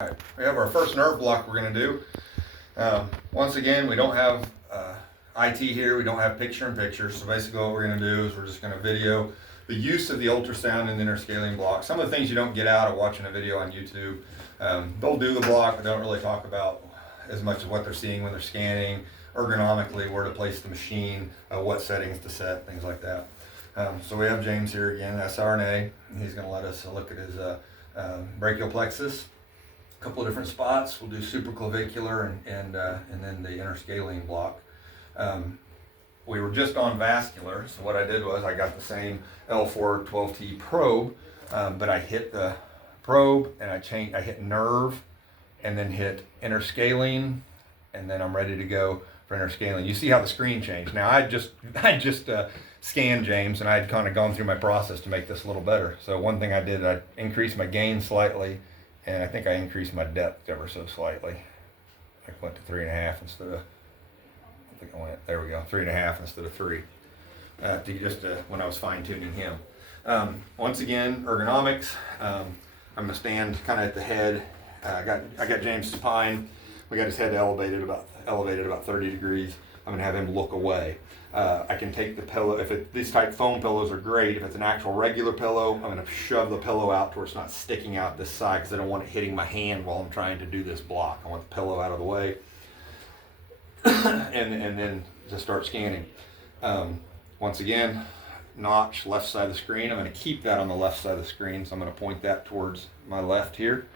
Right, we have our first nerve block we're going to do. Once again, we don't have IT here, we don't have picture-in-picture, so basically what we're going to do is we're just going to video the use of the ultrasound and the interscaling block. Some of the things you don't get out of watching a video on YouTube. They'll do the block, but they don't really talk about as much of what they're seeing when they're scanning, ergonomically, where to place the machine, what settings to set, things like that. So we have James here again, SRNA, and he's going to let us look at his brachial plexus. A couple of different spots. We'll do supraclavicular and then the interscaling block. We were just on vascular, so what I did was I got the same L4 12T probe, but I hit the probe and I hit nerve and then hit interscaling, and then I'm ready to go for interscaling. You see how the screen changed. Now I just scanned James, and I had kind of gone through my process to make this a little better. So one thing I did, I increased my gain slightly, and I think I increased my depth ever so slightly. I went to 3.5 instead of, I think I went, there we go, 3.5 instead of 3. When I was fine tuning him. Once again, ergonomics. I'm gonna stand kind of at the head. I got James' spine. We got his head elevated about 30 degrees. I'm gonna have him look away. I can take the pillow, these type foam pillows are great. If it's an actual regular pillow, I'm going to shove the pillow out to where it's not sticking out this side, because I don't want it hitting my hand while I'm trying to do this block. I want the pillow out of the way. and then just start scanning. Once again, notch, left side of the screen. I'm going to keep that on the left side of the screen, so I'm going to point that towards my left here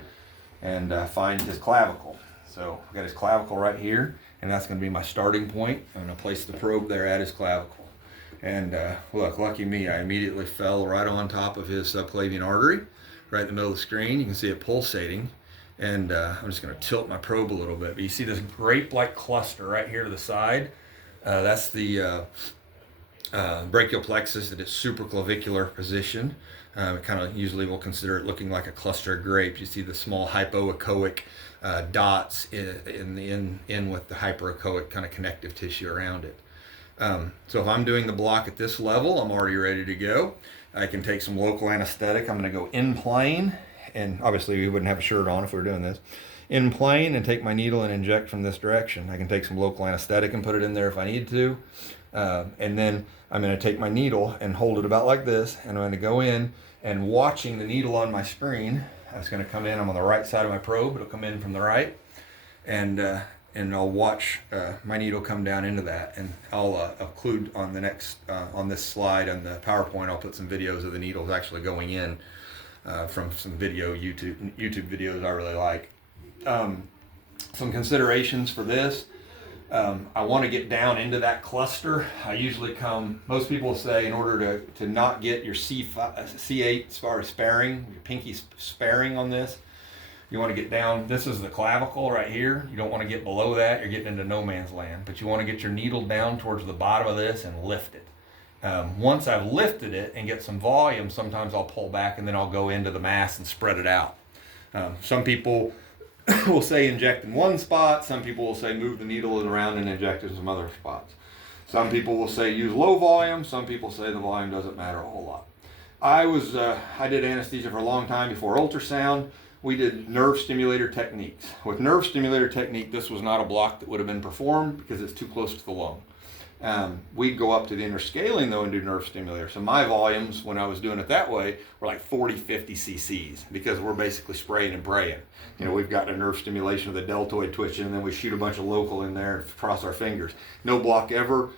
and find his clavicle. So I've got his clavicle right here, and that's going to be my starting point. I'm going to place the probe there at his clavicle. And look, lucky me, I immediately fell right on top of his subclavian artery, right in the middle of the screen. You can see it pulsating. And I'm just going to tilt my probe a little bit. But you see this grape-like cluster right here to the side? That's the brachial plexus at its supraclavicular position. It kind of usually we'll consider it looking like a cluster of grapes. You see the small hypoechoic dots in with the hyperechoic kind of connective tissue around it. So if I'm doing the block at this level, I'm already ready to go. I can take some local anesthetic. I'm going to go in plane, and obviously we wouldn't have a shirt on if we were doing this. In plane, and take my needle and inject from this direction. I can take some local anesthetic and put it in there if I need to. And then I'm going to take my needle and hold it about like this, and I'm going to go in and watching the needle on my screen. It's going to come in. I'm on the right side of my probe. It'll come in from the right, and I'll watch my needle come down into that. And I'll include on the next on this slide on the PowerPoint. I'll put some videos of the needles actually going in from some YouTube videos I really like. Some considerations for this. I want to get down into that cluster. I usually most people say in order to not get your C8 as far as sparing, your pinky sparing on this, you want to get down. This is the clavicle right here. You don't want to get below that. You're getting into no man's land. But you want to get your needle down towards the bottom of this and lift it. Once I've lifted it and get some volume, sometimes I'll pull back and then I'll go into the mass and spread it out. Some people will say inject in one spot. Some people will say move the needle around and inject in some other spots. Some people will say use low volume. Some people say the volume doesn't matter a whole lot. I did anesthesia for a long time before ultrasound. We did nerve stimulator techniques. With nerve stimulator technique, this was not a block that would have been performed because it's too close to the lung. We'd go up to the interscaling though and do nerve stimulator. So my volumes when I was doing it that way were like 40, 50 cc's because we're basically spraying and praying. You know, we've got a nerve stimulation of the deltoid twitching, and then we shoot a bunch of local in there and cross our fingers. No block ever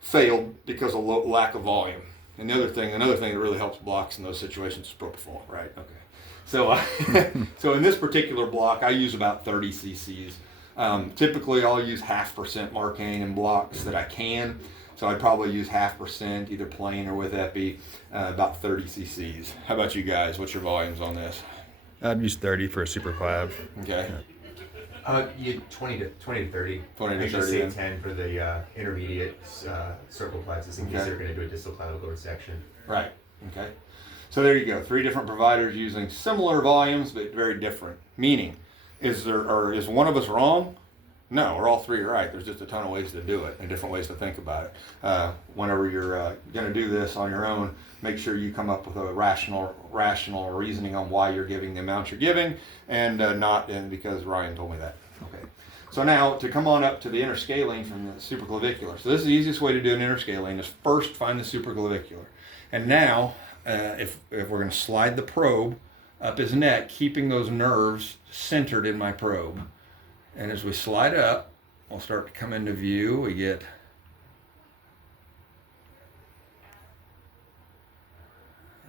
failed because of lack of volume. And another thing that really helps blocks in those situations is propofol, right? Okay. So, so in this particular block, I use about 30 cc's. Typically, I'll use 0.5% Marcaine in blocks that I can. So I'd probably use 0.5%, either plain or with epi, about 30 cc's. How about you guys? What's your volumes on this? I'd use 30 for a super clav. Okay. You 20 to 30. 20 to I 30. say 10 for the intermediate circle plexus in case they're going to do a distal clavicle resection. Right. Okay. So there you go. 3 different providers using similar volumes but very different. Meaning, is one of us wrong? No, or all three are right. There's just a ton of ways to do it and different ways to think about it. Whenever you're going to do this on your own, make sure you come up with a rational reasoning on why you're giving the amount you're giving, and not because Ryan told me that. Okay. So now to come on up to the interscalene from the supraclavicular. So this is the easiest way to do an interscalene is first find the supraclavicular. And now, if we're going to slide the probe up his neck, keeping those nerves centered in my probe. And as we slide up, we'll start to come into view. We get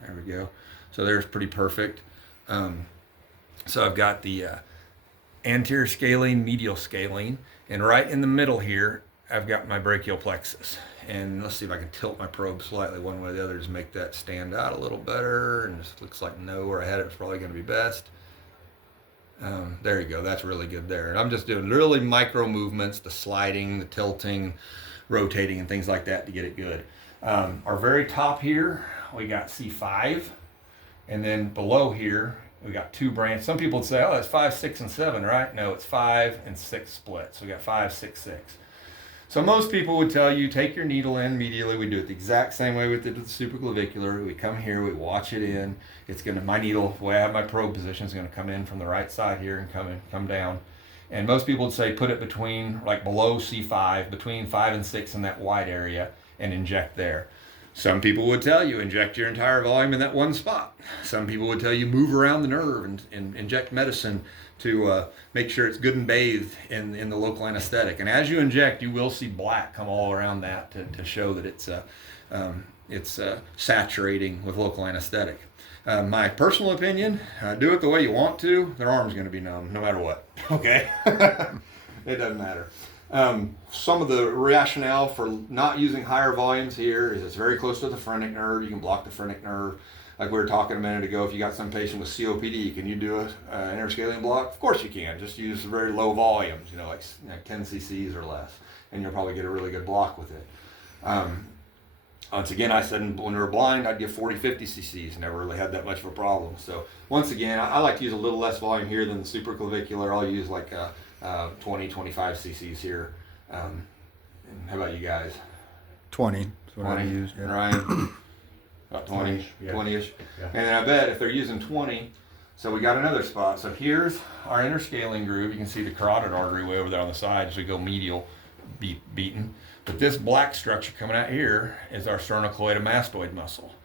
there we go. So there's pretty perfect. So I've got the anterior scalene, medial scalene, and right in the middle here, I've got my brachial plexus. And let's see if I can tilt my probe slightly one way or the other to make that stand out a little better. And this looks like no, where I had it was probably going to be best. There you go. That's really good there. And I'm just doing really micro movements, the sliding, the tilting, rotating, and things like that to get it good. Our very top here, we got C5. And then below here, we got two branches. Some people would say, oh, that's 5, 6, and 7, right? No, it's 5 and 6 split. So we got 5, 6, 6. So most people would tell you, take your needle in immediately. We do it the exact same way with the supraclavicular. We come here, we watch it in. It's gonna, my needle, the way I have my probe position, is gonna come in from the right side here and come down. And most people would say, put it between, like below C5, between 5 and 6 in that wide area, and inject there. Some people would tell you, inject your entire volume in that one spot. Some people would tell you, move around the nerve and inject medicine to make sure it's good and bathed in the local anesthetic. And as you inject, you will see black come all around that to show that it's saturating with local anesthetic. My personal opinion, do it the way you want to. Their arm's going to be numb no matter what. Okay? It doesn't matter. Some of the rationale for not using higher volumes here is it's very close to the phrenic nerve. You can block the phrenic nerve. Like we were talking a minute ago, if you got some patient with COPD, can you do an interscalene block? Of course you can. Just use very low volumes, like 10 cc's or less, and you'll probably get a really good block with it. Once again, I said when we were blind, I'd give 40, 50 cc's. Never really had that much of a problem. So once again, I like to use a little less volume here than the supraclavicular. I'll use like 20, 25 cc's here. And how about you guys? 20 is what 20, I use. Yeah. Ryan? About 20, 20-ish. Yeah. And then I bet if they're using 20, so we got another spot. So here's our interscalene groove. You can see the carotid artery way over there on the side as we go medial beaten. But this black structure coming out here is our sternocleidomastoid muscle.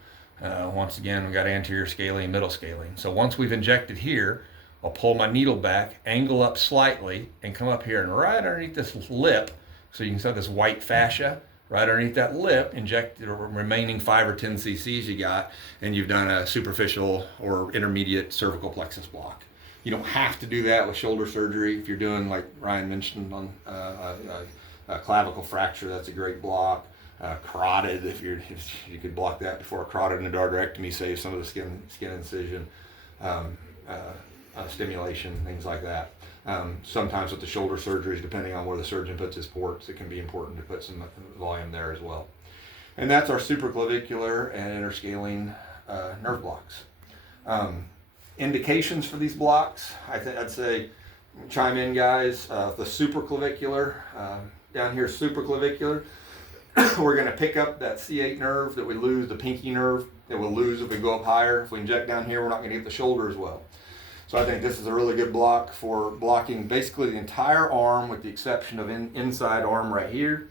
Once again, we got anterior scalene, middle scalene. So once we've injected here, I'll pull my needle back, angle up slightly, and come up here. And right underneath this lip, so you can see this white fascia, right underneath that lip, inject the remaining 5 or 10 cc's you got, and you've done a superficial or intermediate cervical plexus block. You don't have to do that with shoulder surgery. If you're doing, like Ryan mentioned, on a clavicle fracture, that's a great block. Carotid, if you could block that before a carotid endarterectomy, save some of the skin incision, stimulation, things like that. Sometimes with the shoulder surgeries, depending on where the surgeon puts his ports, it can be important to put some volume there as well. And that's our supraclavicular and interscalene nerve blocks. Indications for these blocks, I'd say, chime in guys. The supraclavicular, down here supraclavicular, we're going to pick up that C8 nerve that we lose, the pinky nerve that we'll lose if we go up higher. If we inject down here, we're not going to get the shoulder as well. So I think this is a really good block for blocking basically the entire arm with the exception of inside arm right here.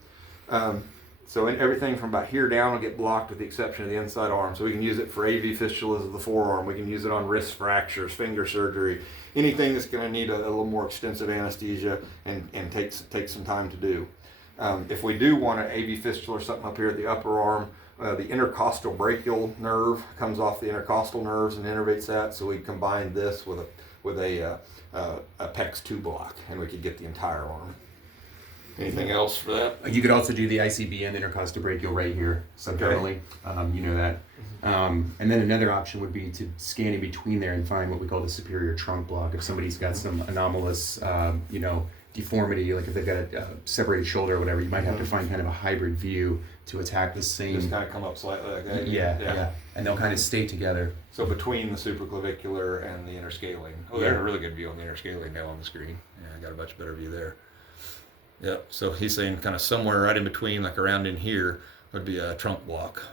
So everything from about here down will get blocked with the exception of the inside arm. So we can use it for AV fistulas of the forearm. We can use it on wrist fractures, finger surgery, anything that's going to need a little more extensive anesthesia and take some time to do. If we do want an AV fistula or something up here at the upper arm, the intercostal brachial nerve comes off the intercostal nerves and innervates that. So we combine this with a PEX 2 block, and we could get the entire arm. Anything else for that? You could also do the ICB and intercostal brachial right here, subdermally. Okay. You know that. And then another option would be to scan in between there and find what we call the superior trunk block. If somebody's got some anomalous, deformity, like if they've got a separated shoulder or whatever, you might have to find kind of a hybrid view to attack the same. Just kind of come up slightly like that. Yeah. And they'll kind of stay together. So between the supraclavicular and the interscalene. Oh, there's a really good view on the interscalene now on the screen. Yeah, I got a much better view there. Yep. So he's saying kind of somewhere right in between, like around in here, would be a trunk block,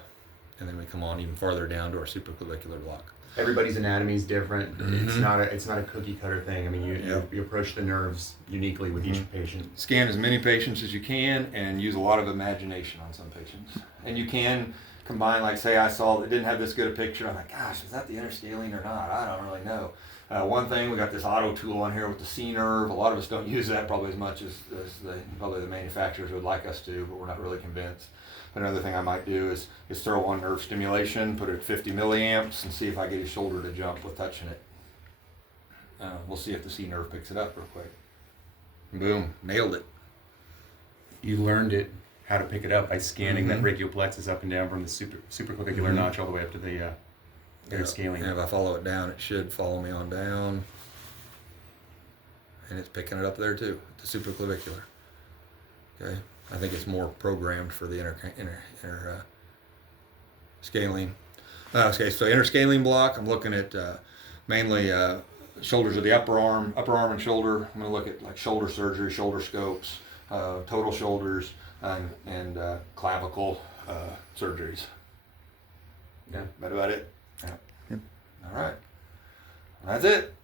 and then we come on even farther down to our supraclavicular block. Everybody's anatomy is different. It's Mhm. not a cookie cutter thing. I mean, Yep. you approach the nerves uniquely with each Mhm. patient. Scan as many patients as you can, and use a lot of imagination on some patients. And you can combine, like say I saw it didn't have this good a picture. I'm like, gosh, is that the interscaling or not? I don't really know. One thing, we got this auto tool on here with the C nerve. A lot of us don't use that probably as much as probably the manufacturers would like us to, but we're not really convinced. Another thing I might do is throw on nerve stimulation, put it at 50 milliamps, and see if I get his shoulder to jump with touching it. We'll see if the C nerve picks it up real quick. Boom, nailed it. You learned it how to pick it up by scanning that Mhm. brachial plexus up and down from the supraclavicular Mhm. notch all the way up to the interscaling. And if I follow it down, it should follow me on down. And it's picking it up there too, the supraclavicular. Okay, I think it's more programmed for the inner scaling. Okay, so interscaling block, I'm looking at mainly shoulders of the upper arm and shoulder. I'm going to look at like shoulder surgery, shoulder scopes, total shoulders, and clavicle surgeries. Yeah. That about it? Yeah. Yep. All right. That's it.